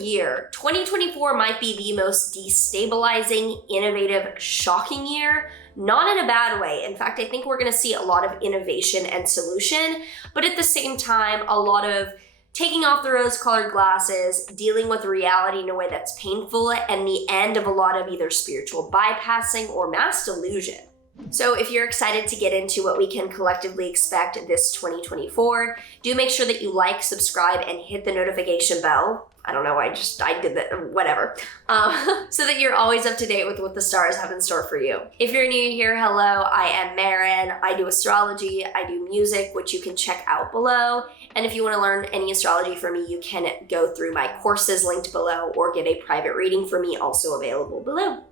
year, 2024 might be the most destabilizing, innovative, shocking year. Not in a bad way. In fact, I think we're going to see a lot of innovation and solution, but at the same time, a lot of taking off the rose-colored glasses, dealing with reality in a way that's painful, and the end of a lot of either spiritual bypassing or mass delusion. So if you're excited to get into what we can collectively expect this 2024, do make sure that you like, subscribe, and hit the notification bell. I don't know, I did that, whatever. So that you're always up to date with what the stars have in store for you. If you're new here, hello, I am Maren. I do astrology, I do music, which you can check out below. And if you want to learn any astrology from me, you can go through my courses linked below or get a private reading from me also available below.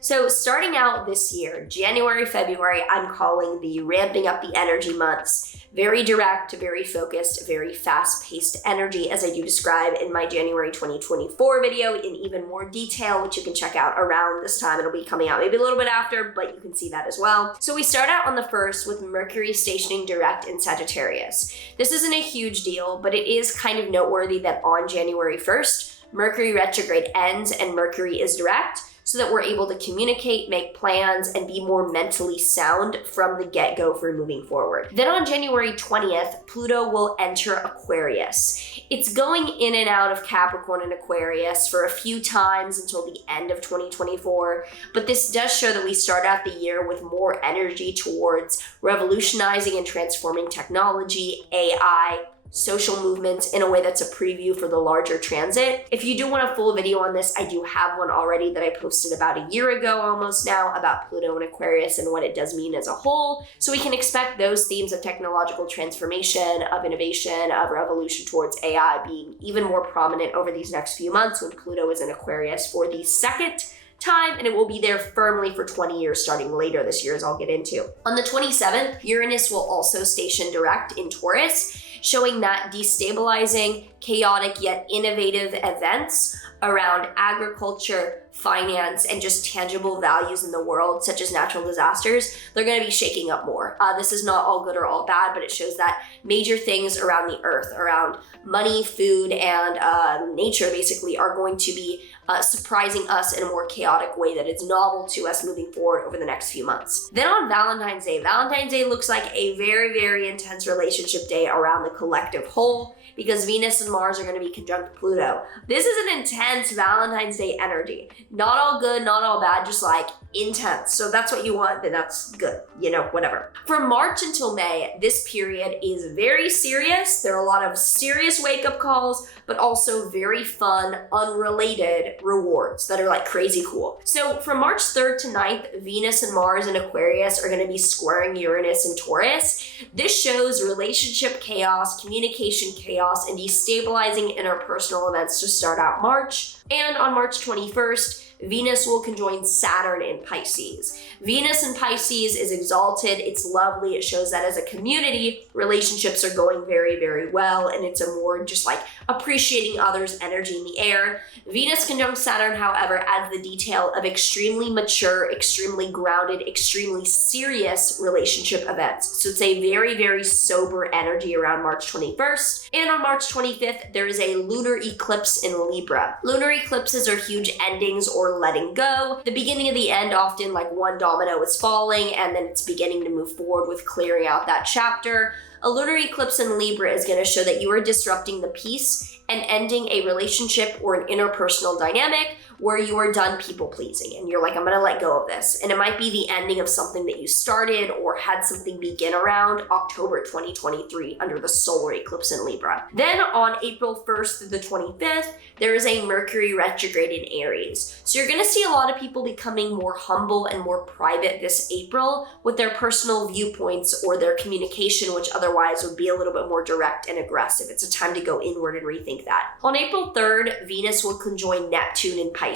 So starting out this year, January, February, I'm calling the ramping up the energy months. Very direct, very focused, very fast-paced energy, as I do describe in my January 2024 video in even more detail, which you can check out around this time. It'll be coming out maybe a little bit after, but you can see that as well. So we start out on the 1st with Mercury stationing direct in Sagittarius. This isn't a huge deal, but it is kind of noteworthy that on January 1st, Mercury retrograde ends and Mercury is direct, so that we're able to communicate, make plans, and be more mentally sound from the get-go for moving forward. Then on January 20th, Pluto will enter Aquarius. It's going in and out of Capricorn and Aquarius for a few times until the end of 2024, but this does show that we start out the year with more energy towards revolutionizing and transforming technology, AI, social movements in a way that's a preview for the larger transit. If you do want a full video on this, I do have one already that I posted about a year ago almost now about Pluto and Aquarius and what it does mean as a whole. So we can expect those themes of technological transformation, of innovation, of revolution towards AI being even more prominent over these next few months when Pluto is in Aquarius for the second time, and it will be there firmly for 20 years starting later this year, as I'll get into. On the 27th, Uranus will also station direct in Taurus, showing that destabilizing, chaotic yet innovative events around agriculture, finance, and just tangible values in the world, such as natural disasters, they're going to be shaking up more. This is not all good or all bad, but it shows that major things around the earth, around money, food, and nature basically are going to be surprising us in a more chaotic way that is novel to us moving forward over the next few months. Then on Valentine's Day looks like a very, very intense relationship day around the collective whole, because Venus and Mars are going to be conjunct Pluto. This is an intense Valentine's Day energy. Not all good, not all bad, just like intense. So that's what you want, then that's good, you know, whatever. From March until May, this period is very serious. There are a lot of serious wake-up calls, but also very fun, unrelated rewards that are like crazy cool. So from March 3rd to 9th, Venus and Mars in Aquarius are going to be squaring Uranus and Taurus. This shows relationship chaos, communication chaos, and destabilizing interpersonal events to start out March. And on March 21st, Venus will conjoin Saturn in Pisces. Venus in Pisces is exalted, it's lovely, it shows that as a community, relationships are going very, very well, and it's a more just like appreciating others' energy in the air. Venus conjunct Saturn, however, adds the detail of extremely mature, extremely grounded, extremely serious relationship events. So it's a very, very sober energy around March 21st. And on March 25th, there is a lunar eclipse in Libra. Lunar eclipses are huge endings or letting go. The beginning of the end, often like one domino is falling and then it's beginning to move forward with clearing out that chapter. A lunar eclipse in Libra is going to show that you are disrupting the peace and ending a relationship or an interpersonal dynamic where you are done people pleasing and you're like, I'm going to let go of this. And it might be the ending of something that you started or had something begin around October 2023 under the solar eclipse in Libra. Then on April 1st through the 25th, there is a Mercury retrograde in Aries. So you're going to see a lot of people becoming more humble and more private this April with their personal viewpoints or their communication, which otherwise would be a little bit more direct and aggressive. It's a time to go inward and rethink that. On April 3rd, Venus will conjoin Neptune in Pisces.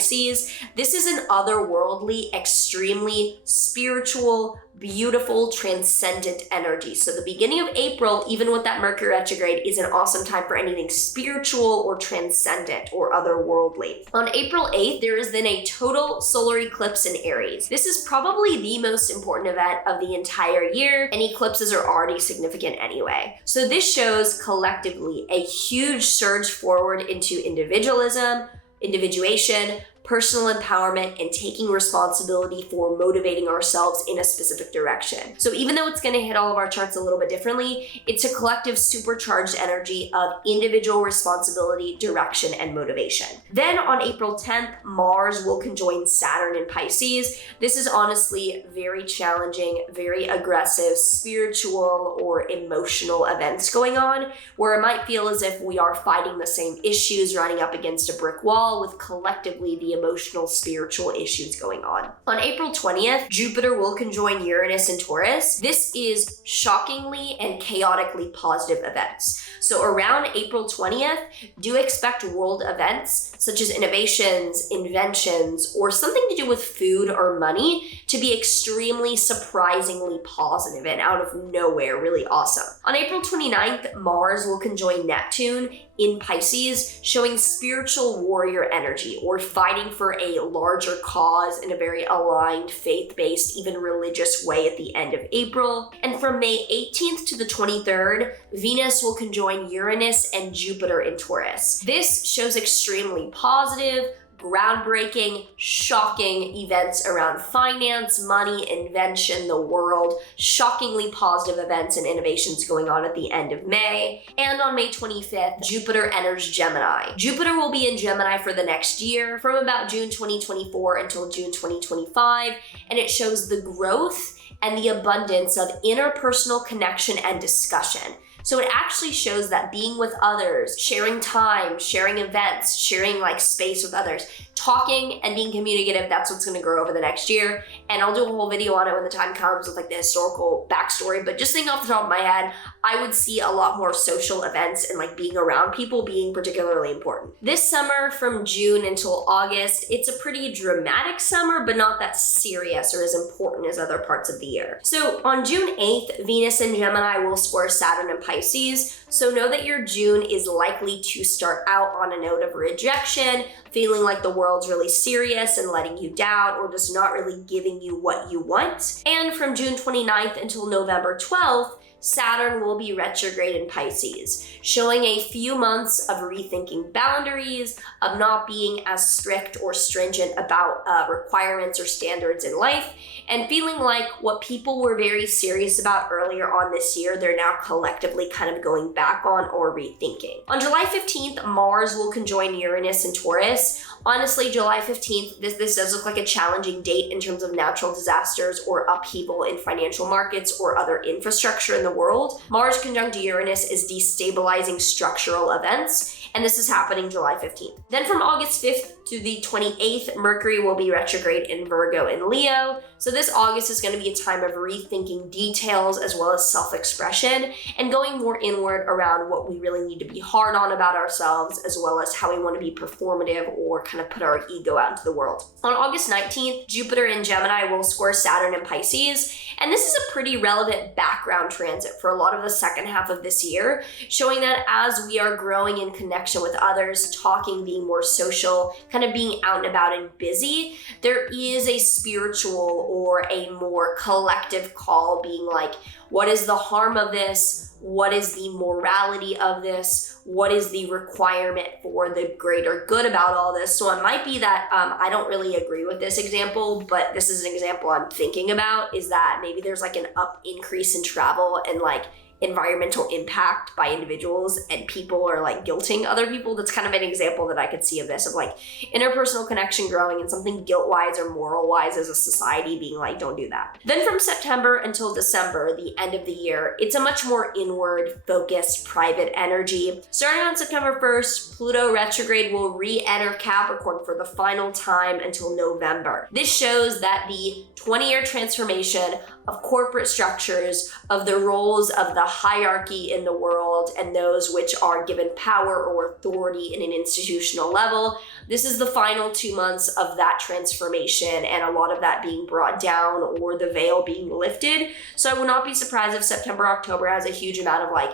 This is an otherworldly, extremely spiritual, beautiful, transcendent energy. So the beginning of April, even with that Mercury retrograde, is an awesome time for anything spiritual or transcendent or otherworldly. On April 8th, there is then a total solar eclipse in Aries. This is probably the most important event of the entire year, and eclipses are already significant anyway. So this shows collectively a huge surge forward into individualism, individuation, personal empowerment, and taking responsibility for motivating ourselves in a specific direction. So even though it's going to hit all of our charts a little bit differently, it's a collective supercharged energy of individual responsibility, direction, and motivation. Then on April 10th, Mars will conjoin Saturn in Pisces. This is honestly very challenging, very aggressive, spiritual or emotional events going on, where it might feel as if we are fighting the same issues, running up against a brick wall, with collectively the emotional, spiritual issues going on. On April 20th, Jupiter will conjoin Uranus in Taurus. This is shockingly and chaotically positive events. So around April 20th, do expect world events such as innovations, inventions, or something to do with food or money to be extremely surprisingly positive and out of nowhere really awesome. On April 29th, Mars will conjoin Neptune in Pisces, showing spiritual warrior energy or fighting for a larger cause in a very aligned, faith-based, even religious way at the end of April. And from May 18th to the 23rd, Venus will conjoin Uranus and Jupiter in Taurus. This shows extremely positive, groundbreaking, shocking events around finance, money, invention, the world, shockingly positive events and innovations going on at the end of May. And on May 25th, Jupiter enters Gemini. Jupiter will be in Gemini for the next year, from about June 2024 until June 2025, and it shows the growth and the abundance of interpersonal connection and discussion. So it actually shows that being with others, sharing time, sharing events, sharing like space with others, talking and being communicative, that's what's going to grow over the next year. And I'll do a whole video on it when the time comes with like the historical backstory. But just thinking off the top of my head, I would see a lot more social events and like being around people being particularly important. This summer from June until August, it's a pretty dramatic summer, but not that serious or as important as other parts of the year. So on June 8th, Venus in Gemini will square Saturn in Pisces. So know that your June is likely to start out on a note of rejection, feeling like the world's really serious and letting you down, or just not really giving you what you want. And from June 29th until November 12th, Saturn will be retrograde in Pisces, showing a few months of rethinking boundaries, of not being as strict or stringent about requirements or standards in life, and feeling like what people were very serious about earlier on this year, they're now collectively kind of going back on or rethinking. On July 15th, Mars will conjoin Uranus in Taurus. Honestly, July 15th, this does look like a challenging date in terms of natural disasters or upheaval in financial markets or other infrastructure in the world. Mars conjunct Uranus is destabilizing structural events, and this is happening July 15th. Then from August 5th to the 28th, Mercury will be retrograde in Virgo and Leo. So this August is going to be a time of rethinking details as well as self-expression and going more inward around what we really need to be hard on about ourselves, as well as how we want to be performative or kind of put our ego out into the world. On August 19th, Jupiter in Gemini will square Saturn in Pisces, and this is a pretty relevant background transit for a lot of the second half of this year, showing that as we are growing in connection with others, talking, being more social, kind of being out and about and busy, there is a spiritual or a more collective call being like, what is the harm of this? What is the morality of this? What is the requirement for the greater good about all this? So it might be that I don't really agree with this example, but this is an example I'm thinking about, is that maybe there's like an increase in travel and like environmental impact by individuals, and people are like guilting other people. That's kind of an example that I could see of this, of like interpersonal connection growing and something guilt-wise or moral-wise as a society being like, don't do that. Then from September until December, the end of the year, it's a much more inward focused private energy. Starting on September 1st, Pluto retrograde will re-enter Capricorn for the final time until November. This shows that the 20-year transformation of corporate structures, of the roles of the hierarchy in the world and those which are given power or authority in an institutional level. This is the final 2 months of that transformation and a lot of that being brought down or the veil being lifted. So I would not be surprised if September, October has a huge amount of like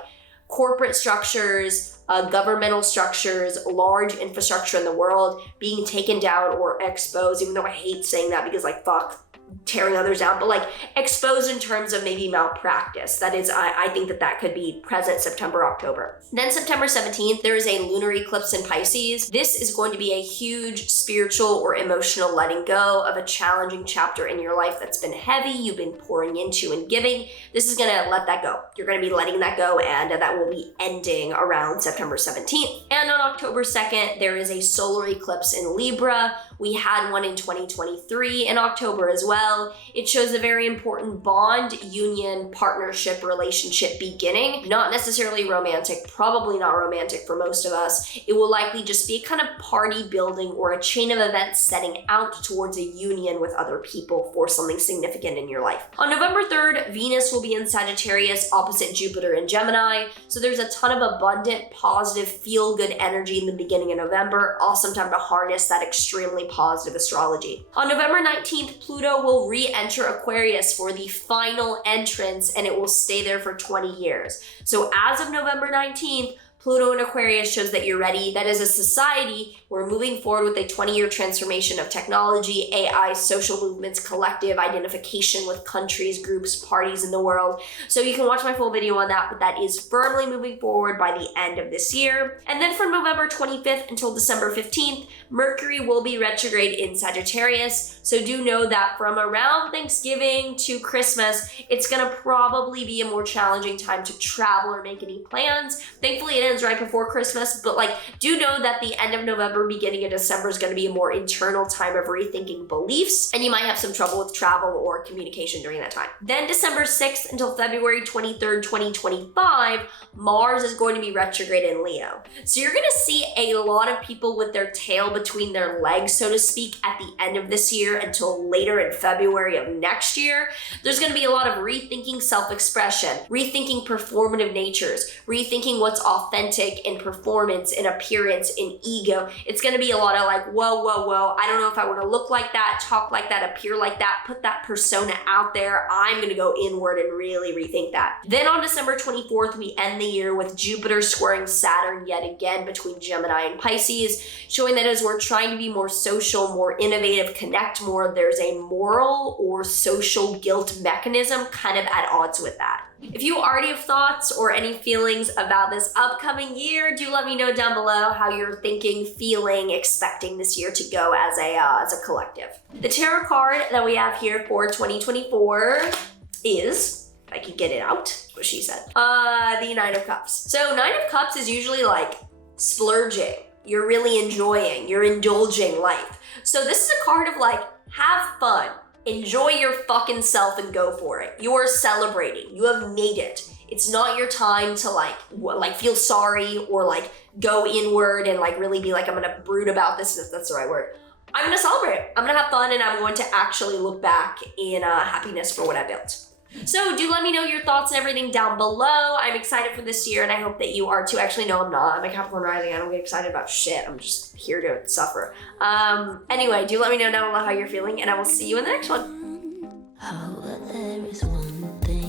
corporate structures, governmental structures, large infrastructure in the world being taken down or exposed, even though I hate saying that because like, fuck, tearing others down, but like exposed in terms of maybe malpractice. That is, I think that could be present September, October. Then September 17th, there is a lunar eclipse in Pisces. This is going to be a huge spiritual or emotional letting go of a challenging chapter in your life that's been heavy, you've been pouring into and giving. This is gonna let that go. You're gonna be letting that go, and that will be ending around September 17th. And on October 2nd, there is a solar eclipse in Libra. We had one in 2023 in October as well. It shows a very important bond, union, partnership, relationship beginning. Not necessarily romantic, probably not romantic for most of us. It will likely just be a kind of party building or a chain of events setting out towards a union with other people for something significant in your life. On November 3rd, Venus will be in Sagittarius opposite Jupiter in Gemini. So there's a ton of abundant, positive, feel-good energy in the beginning of November. Awesome time to harness that extremely positive astrology. On November 19th, Pluto will re-enter Aquarius for the final entrance, and it will stay there for 20 years. So as of November 19th, Pluto in Aquarius shows that you're ready. That as a society, we're moving forward with a 20-year transformation of technology, AI, social movements, collective identification with countries, groups, parties in the world. So you can watch my full video on that, but that is firmly moving forward by the end of this year. And then from November 25th until December 15th, Mercury will be retrograde in Sagittarius. So do know that from around Thanksgiving to Christmas, it's gonna probably be a more challenging time to travel or make any plans. Thankfully, it ends right before Christmas, but like, do know that the end of November, beginning of December is going to be a more internal time of rethinking beliefs, and you might have some trouble with travel or communication during that time. Then December 6th until February 23rd, 2025, Mars is going to be retrograde in Leo. So you're going to see a lot of people with their tail between their legs, so to speak, at the end of this year until later in February of next year. There's going to be a lot of rethinking self-expression, rethinking performative natures, rethinking what's authentic in performance, in appearance, in ego. It's gonna be a lot of like, whoa, I don't know if I wanna look like that, talk like that, appear like that, put that persona out there. I'm gonna go inward and really rethink that. Then on December 24th, we end the year with Jupiter squaring Saturn yet again between Gemini and Pisces, showing that as we're trying to be more social, more innovative, connect more, there's a moral or social guilt mechanism kind of at odds with that. If you already have thoughts or any feelings about this upcoming year, do let me know down below how you're thinking, feeling, expecting this year to go as a collective. The tarot card that we have here for 2024 is, if I could get it out, that's what she said, the Nine of Cups. So Nine of Cups is usually like splurging. You're really enjoying, you're indulging life. So this is a card of like, have fun. Enjoy your fucking self and go for it. You are celebrating. You have made it. It's not your time to like feel sorry or like go inward and like really be like, I'm gonna brood about this, if that's the right word. I'm gonna celebrate. I'm gonna have fun, and I'm going to actually look back in happiness for what I built. So do let me know your thoughts and everything down below. I'm excited for this year, and I hope that you are too. Actually, no, I'm not. I'm a Capricorn rising. I don't get excited about shit. I'm just here to suffer. Anyway, do let me know down below how you're feeling, and I will see you in the next one. Oh, but there is one thing